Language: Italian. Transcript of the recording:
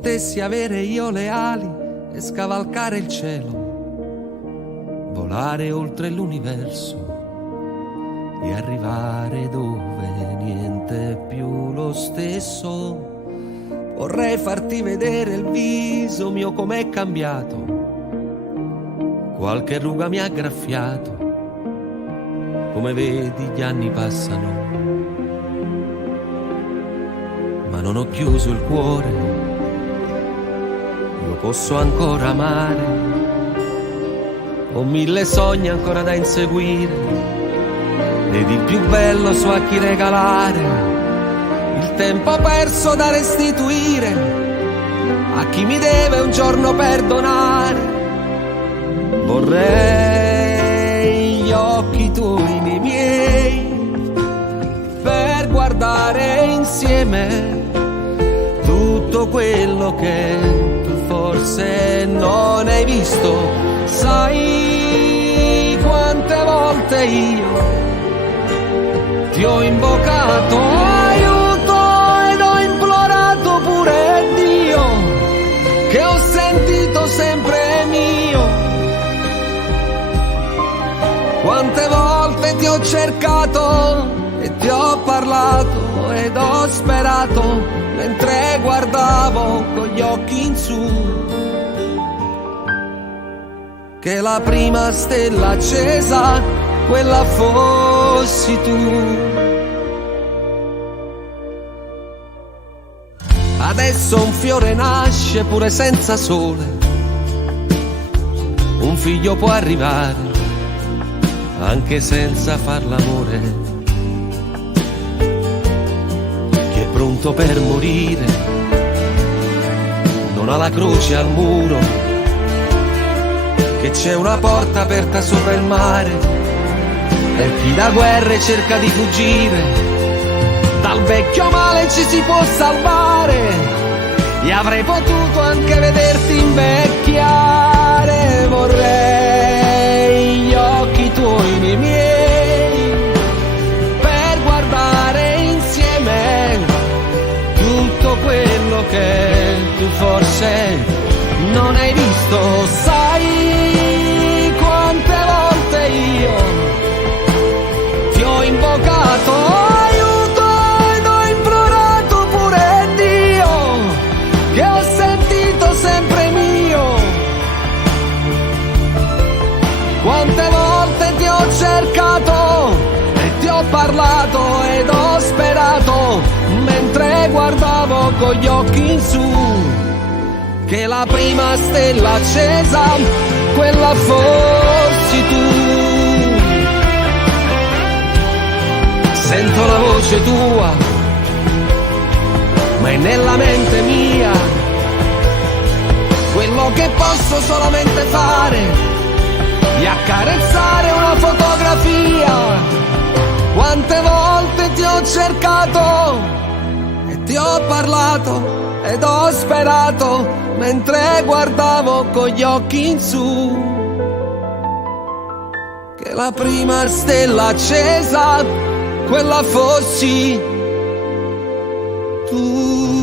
potessi avere io le ali e scavalcare il cielo, volare oltre l'universo e arrivare dove niente è più lo stesso. Vorrei farti vedere il viso mio com'è cambiato, qualche ruga mi ha graffiato, come vedi gli anni passano, ma non ho chiuso il cuore, io posso ancora amare, ho 1000 sogni ancora da inseguire, ed il più bello so a chi regalare il tempo perso da restituire a chi mi deve un giorno perdonare. Vorrei gli occhi tuoi nei miei per guardare insieme tutto quello che tu forse non hai visto. Sai quante volte io ti ho invocato aiuto ed ho implorato pure Dio, che ho sentito sempre mio. Quante volte ti ho cercato e ti ho parlato ed ho sperato mentre guardavo con gli occhi in su che la prima stella accesa quella fossi tu. Adesso un fiore nasce pure senza sole, un figlio può arrivare anche senza far l'amore, chi è pronto per morire non ha la croce al muro, che c'è una porta aperta sopra il mare per chi da guerre cerca di fuggire. Dal vecchio male ci si può salvare e avrei potuto anche vederti invecchiare. Vorrei gli occhi tuoi nei miei per guardare insieme tutto quello che tu forse non hai visto. Sai quante volte io ti ho invocato sempre mio, quante volte ti ho cercato e ti ho parlato ed ho sperato mentre guardavo con gli occhi in su che la prima stella accesa quella fossi tu. Sento la voce tua ma è nella mente mia. Quello che posso solamente fare è accarezzare una fotografia. Quante volte ti ho cercato e ti ho parlato ed ho sperato mentre guardavo con gli occhi in su che la prima stella accesa quella fossi tu.